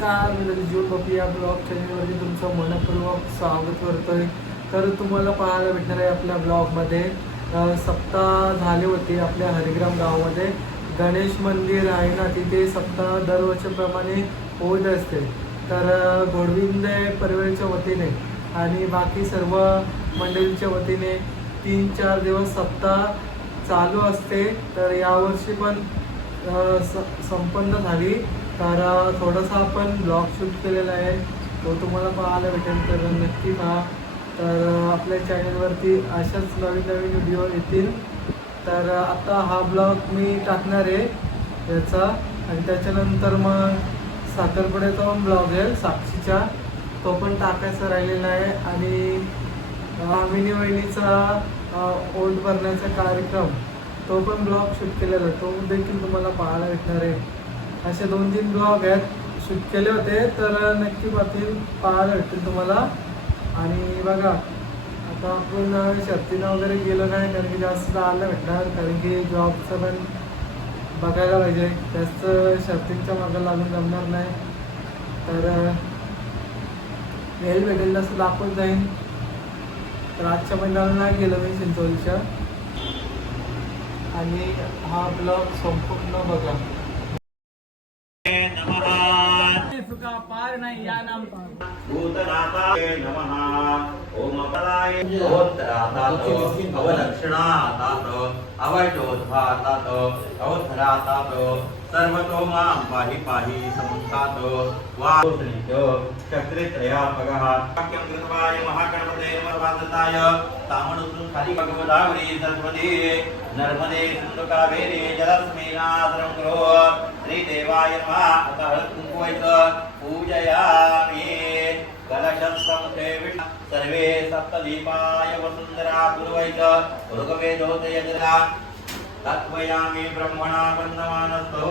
नमस्कार, मी रिजू कपी या ब्लॉग चॅनलवरती तुमचं मनपूर्वक स्वागत करतोय. तर तुम्हाला पाहायला भेटणार आहे आपल्या ब्लॉगमध्ये सप्ताह झाले होते आपल्या हरिग्राम गावामध्ये. गणेश मंदिर आहे ना, तिथे सप्ताह दरवर्षीप्रमाणे होत असते. तर गोडविंदे परिवाराच्या वतीने आणि बाकी सर्व मंडळींच्या वतीने 3-4 दिवस सप्ताह चालू असते. तर यावर्षी पण संपन्न झाली. तर थोडासा आपण ब्लॉग शूट केलेला आहे, तो तुम्हाला पाहायला भेटेल. तर नक्की पहा. तर आपल्या चॅनलवरती अशाच नवीन नवीन व्हिडिओ येतील. तर आता हा ब्लॉग मी टाकणार आहे याचा, आणि त्याच्यानंतर मग साखरपुड्याचा पण ब्लॉग आहे साक्षीचा, तो पण टाकायचा राहिलेला आहे. आणि आमिनी वहिनीचा ओट भरण्याचा कार्यक्रम, तो पण ब्लॉग शूट केलेला आहे, तो देखील तुम्हाला पाहायला भेटणार आहे. असे 2-3 ब्लॉग आहेत शूट केले होते, तर नक्की पाहायला भेटतील तुम्हाला. आणि बघा, आता आपण शर्तीनं वगैरे गेलो नाही, कारण की जास्त आलं भेटणार, कारण की जॉबचं पण बघायला पाहिजे. जास्त शर्तींच्या मागं लागून जमणार नाही. तर वेळ भेटेल तसं दाखवत जाईन. तर आजच्या महिन्याला नाही गेलो मी चिंचोलीच्या. आणि हा ब्लॉग संपूर्ण बघा. सुखा पार नाही या नाम भूतनाथाय नमः. ओम अपराय ओत्तरातात अवलक्षणातात अवैधोद्धातात अवधरातात सर्वतो मां पाहि पाहि समुखात वासनित चक्रित्रयापगः वाक्यं कृतवाय महागणपते नमः. तामनुसुं खाली भगवदावरी सरस्वती नर्मदे सिंधु कावेरी जलस्मिनाद्रं करो. श्रीदेवाय नमः. अतः कुंकुमैः पूजयामि. कलशस्तमुखे सर्वे सप्तदीपाय वसुन्धरा कुर्वैत ऋग्वेदोदयजला तत्त्वयामि ब्रह्मणा वन्दमानस्तो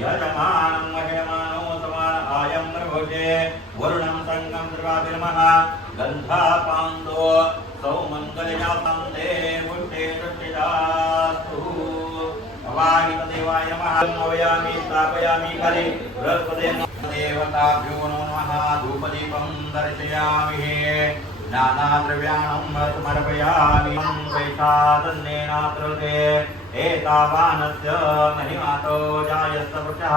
यजमानं मह्यमानो समान आयं प्रभोजे. वरुणं संगं सर्वाभिर्मः गन्धापान्दो सौमङ्गलजातं ते पुष्टे दृष्टिदास्तु. अवाहितदेवाय नमः. अवयामि स्थापयामि काले बृहस्पते देवताभ्यो नमः. धूपदीपं दर्शयामि. नानाद्रव्याणं समर्पयामि. वैशादन्नेनात्रते एतावानस्य महिमातो जायस्य वृक्षः.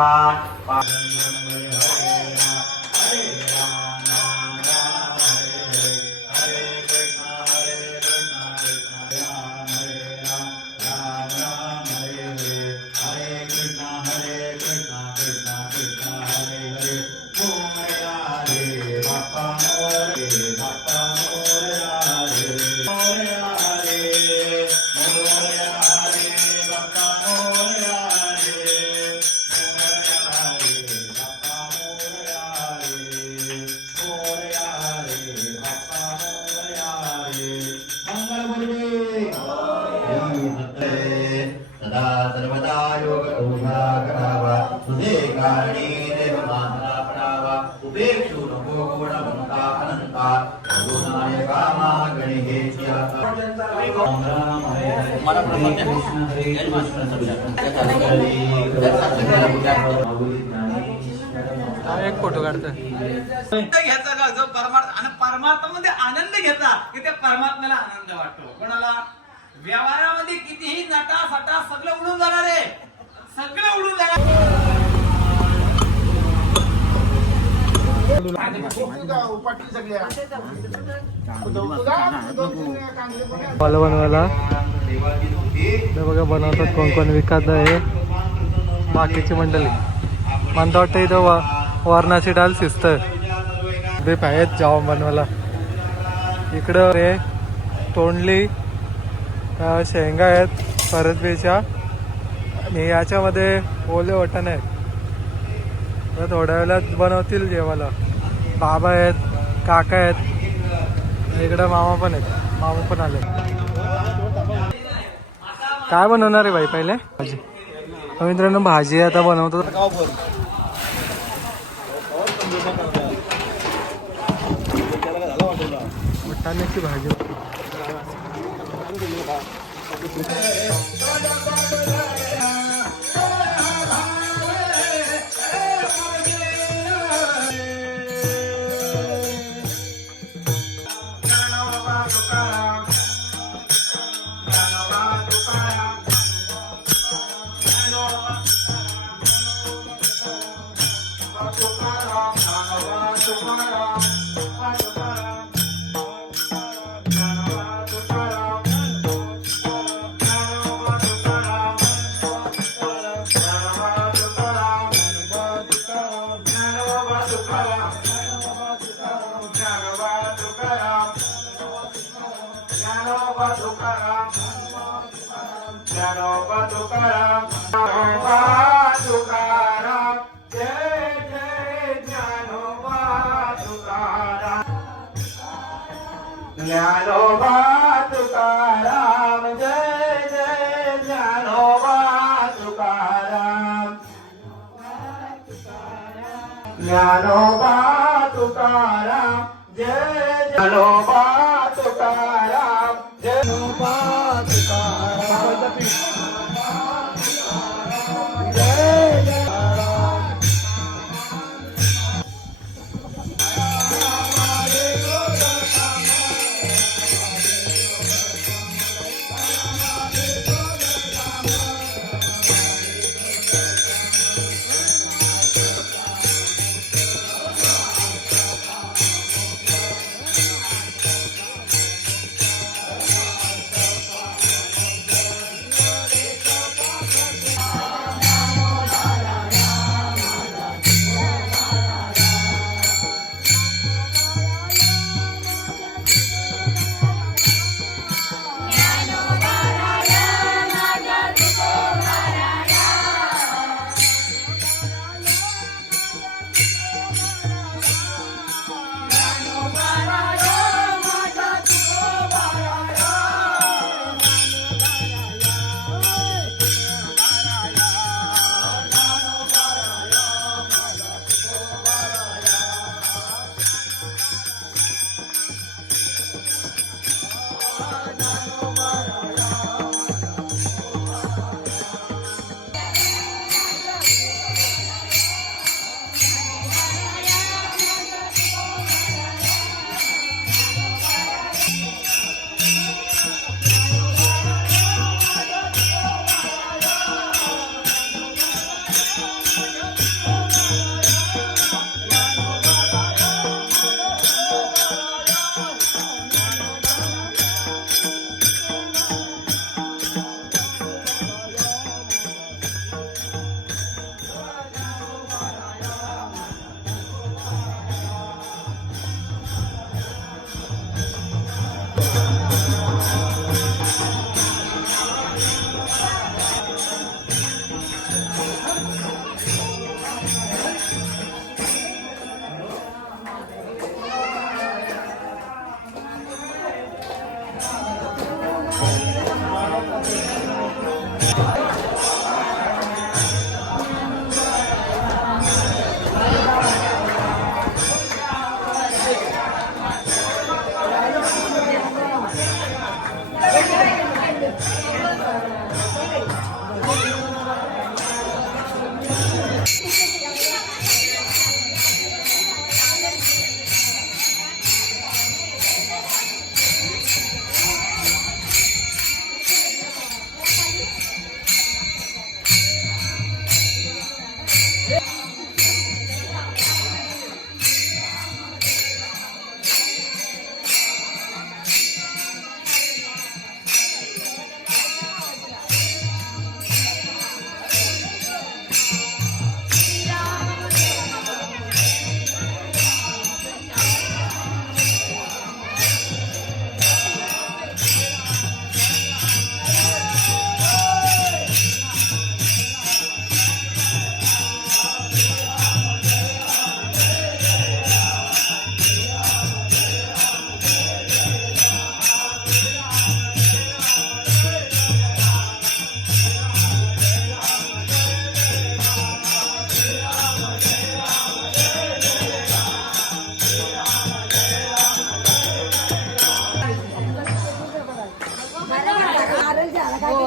एक फोटो काढतोय घ्यायचा का जो परमार्थ, आणि परमार्थामध्ये आनंद घेतला की त्या परमात्म्याला आनंद वाटतो. कोणाला व्यवहारामध्ये कितीही नटा सटा सगळं उडून जाणार आहे, सगळं उडून जाणार. फॉलो बनवायला बघा, बनवतात कोण कोण, विकत आहे बाकीची मंडळी. मला वाटतं इथं वरणाची डाल शिस्त बेप आहेत जाऊन बनवायला. इकडं रे तोंडली शेंगा आहेत परतबेच्या, आणि याच्यामध्ये ओले वटण आहेत. तर थोड्या वेळात बनवतील जेवायला. बाबा आहेत, काका आहेत, इकडं मामा पण आहेत, मामा पण आले. काय बनवणार आहे बाई पहिले? भाजी. मित्रांनो भाजी आता बनवतो. वाटाण्याची भाजी. ज्ञानोबा तुकाराम ज्ञानोबा तुकाराम जय जय ज्ञानोबा तुकाराम ज्ञानोबा तुकाराम जय जय ज्ञानोबा तुकाराम ज्ञानोबा तुकाराम जय ज्ञानोबा तुकाराम ज्ञानोबा तुकाराम जय जय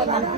राम.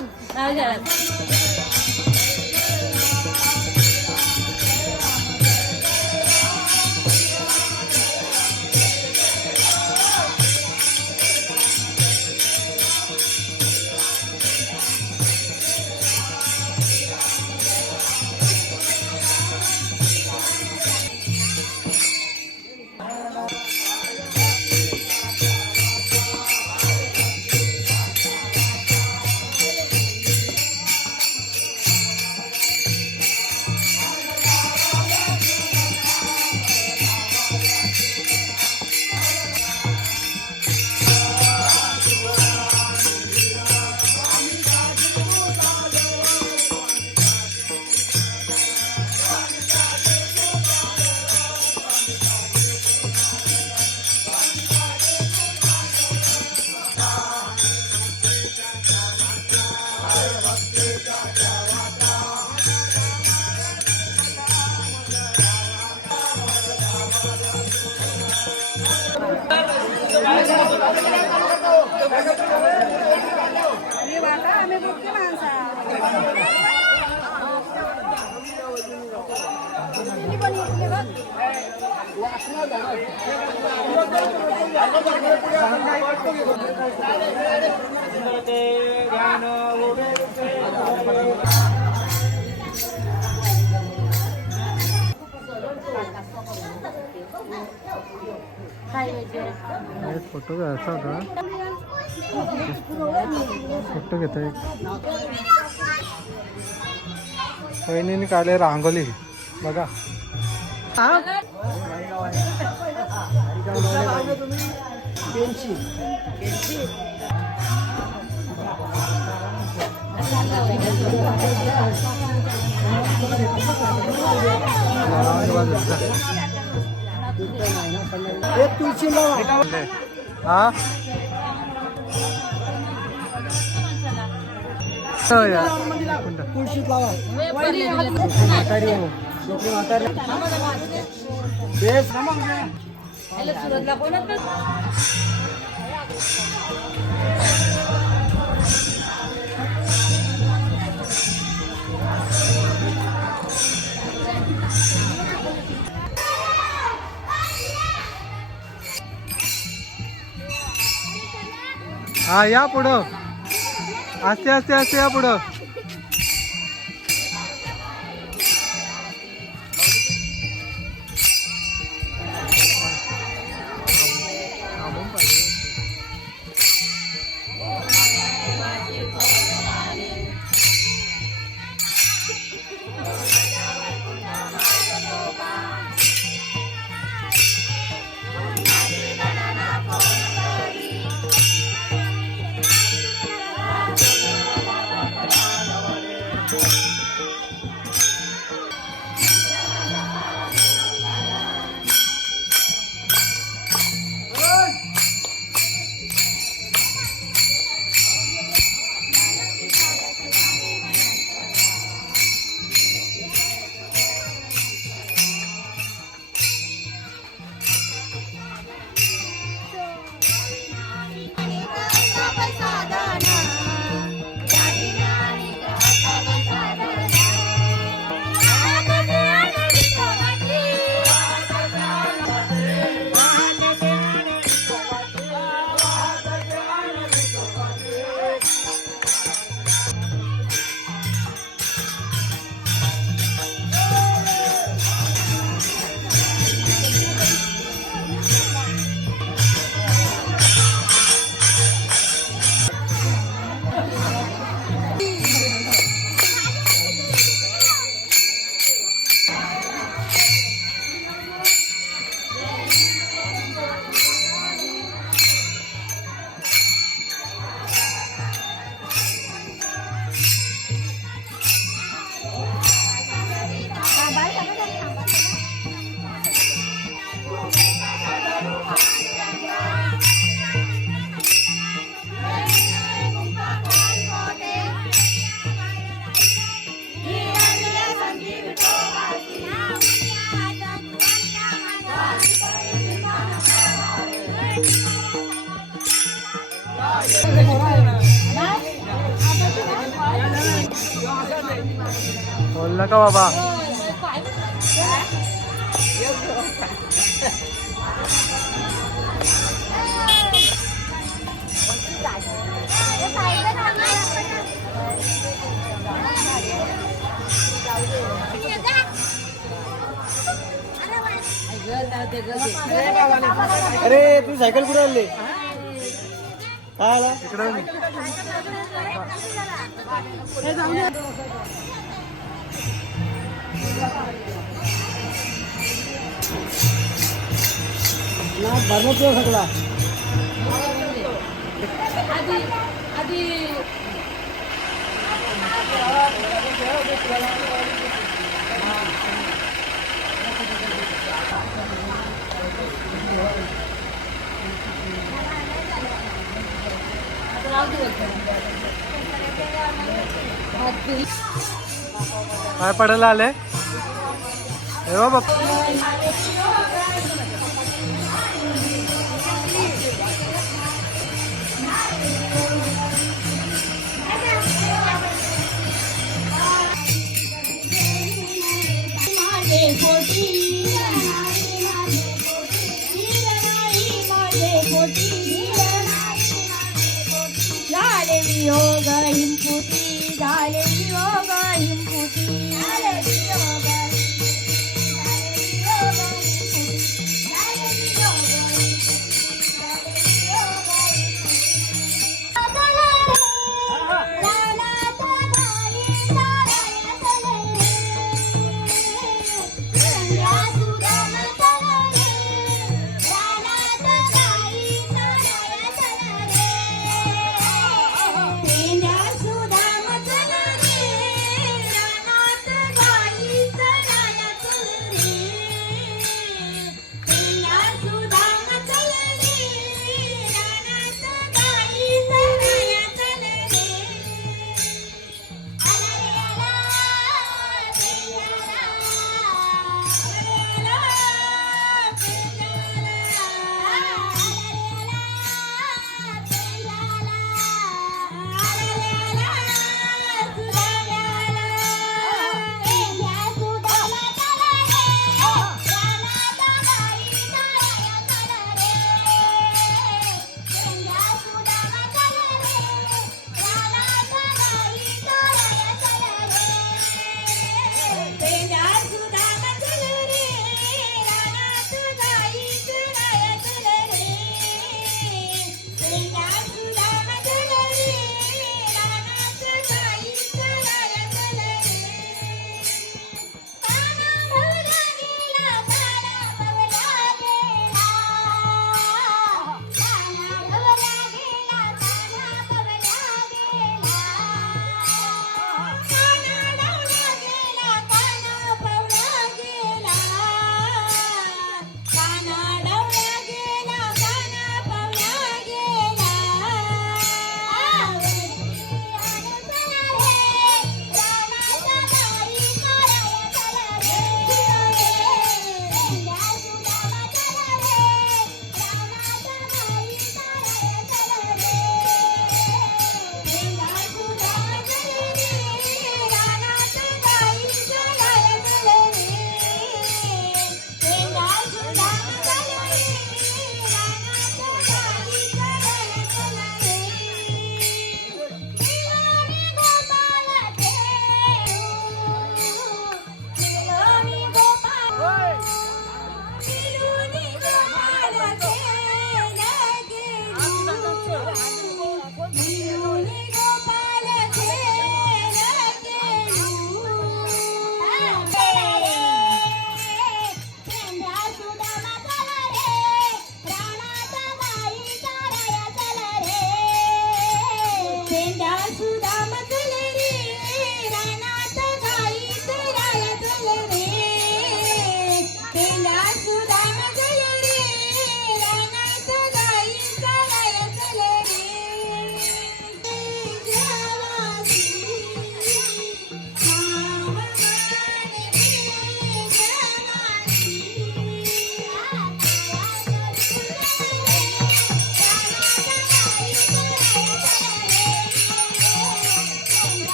फोटो घ्यायचा होता. फोटो घेतोय. बहिणीने काढले रांगोली बघा. हा तुळशीत लावा. हा या पुढं. आस्ते आस्ते आस्ते या पुढं. बोलला का बाबा? अरे तू सायकल कुठे आणली? इकडे सगळा काय पडायला आले? बाबा वियोग हिमपुटी झाले वियोग हिमपुटी झाले वियोग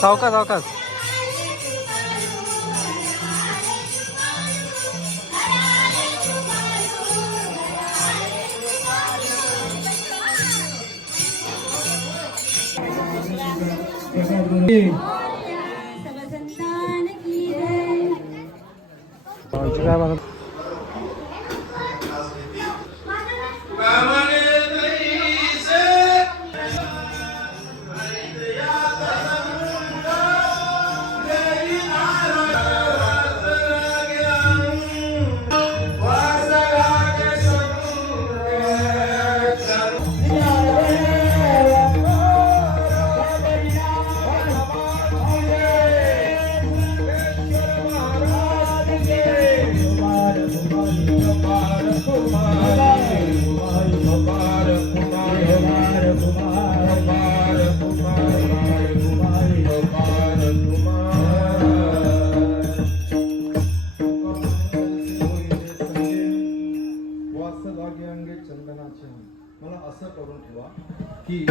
सावकाश सावकाश. सब संतान की जय. काय म्हणत वासलागे अंगे चंदनाचे मला असं करून ठेवा की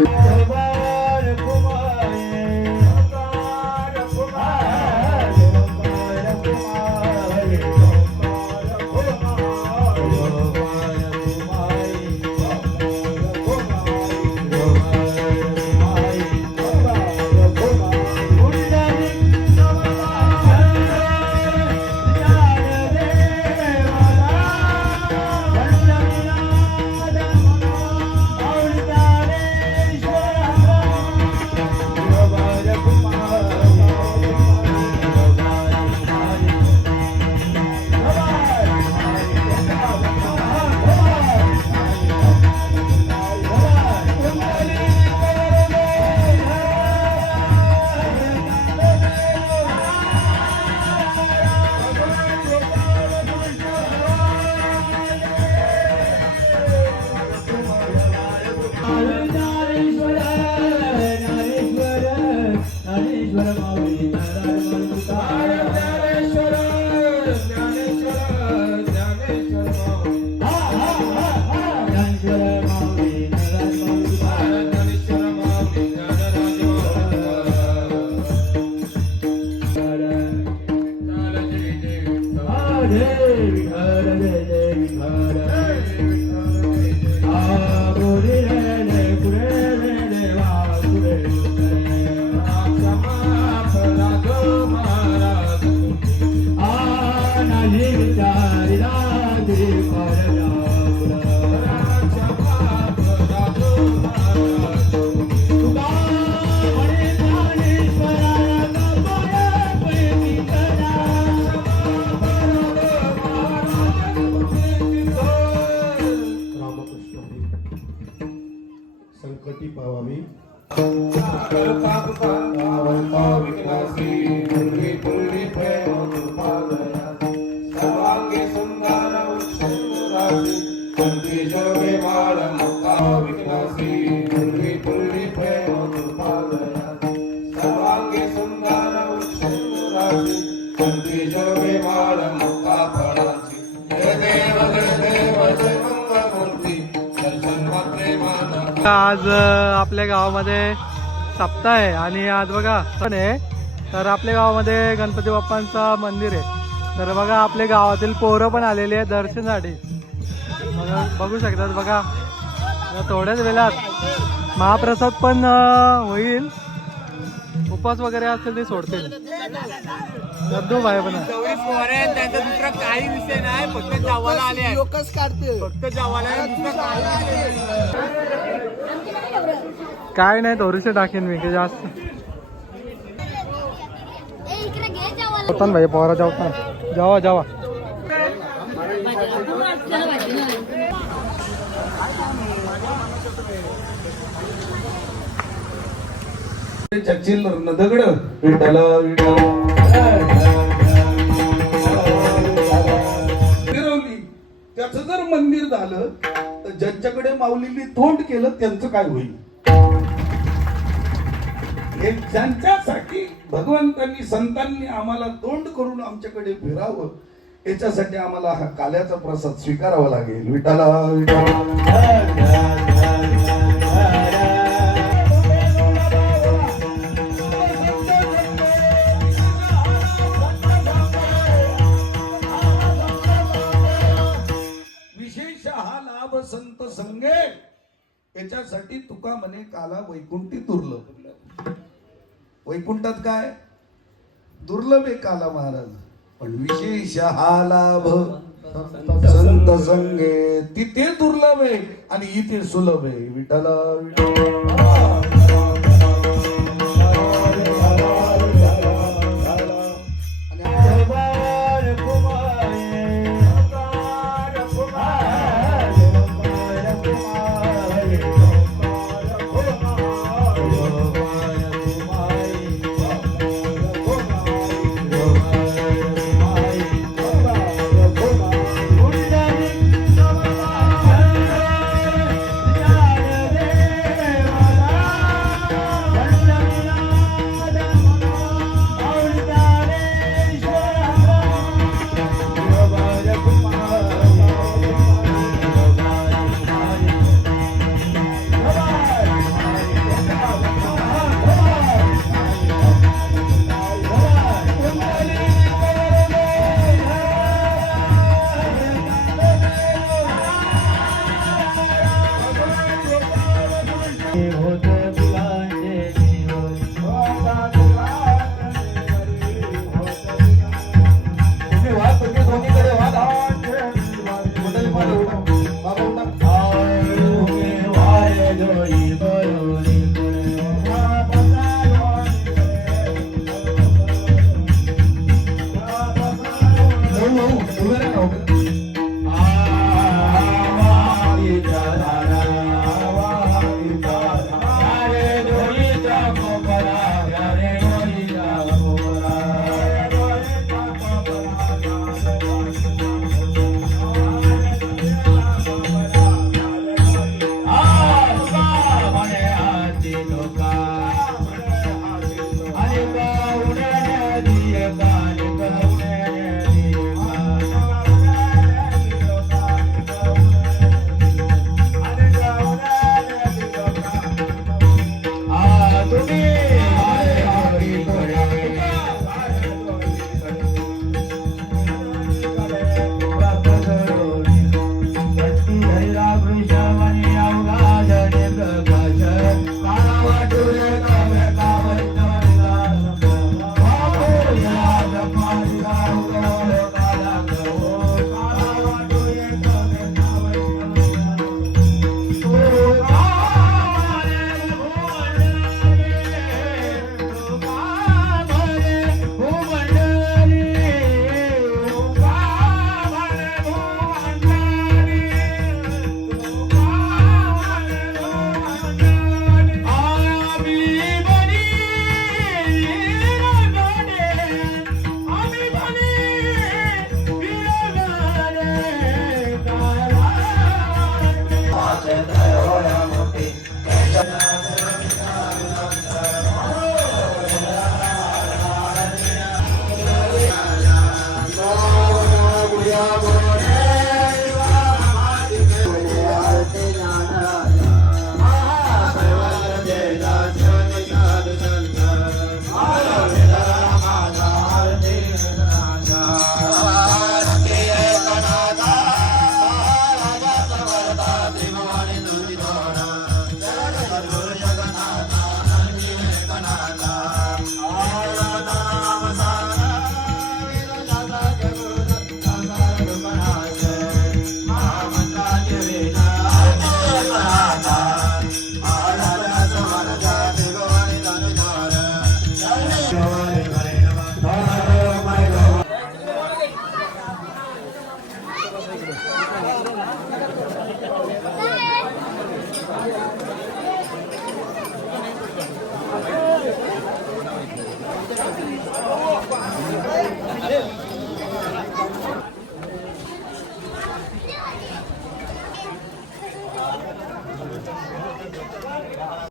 संकटी पावावी आज आपल्या गावामध्ये सप्ताह आहे आणि आज बघा सण आहे. तर आपल्या गावामध्ये गणपती बाप्पांचं मंदिर आहे. तर बघा आपल्या गावातील पोरं पण आलेली आहे दर्शनासाठी. बघू शकतात बघा थोड्याच वेळात महाप्रसाद पण होईल. उपवास वगैरे असेल ते सोडतील. दद्दू भाई पण त्यांचा दुसरा काही विषय नाही, फक्त जावाला आले लोकच काढते, फक्त जावाला काय नाही थोडीशी टाकेन मी की जास्त होता भाई पोरा जाऊ जावा जावा. चर्चिल दगड विठाला फिरवली. त्याचं जर मंदिर झालं तर ज्यांच्याकडे माऊलींनी तोंड केलं त्यांचं काय होईल. हे ज्यांच्यासाठी भगवंतांनी संतांनी आम्हाला तोंड करून आमच्याकडे फिरावं याच्यासाठी आम्हाला हा काल्याचा प्रसाद स्वीकारावा लागेल. विठाला विशेष हा लाभ संत संगे याच्यासाठी तुका म्हणे काला वैकुंठी तुरलं. वैकुंठात काय दुर्लभ आहे काला महाराज, पण विशेष हा लाभ संत संगे तिथे दुर्लभ आहे आणि इथे सुलभ आहे. विठ्ठल Hallelujah.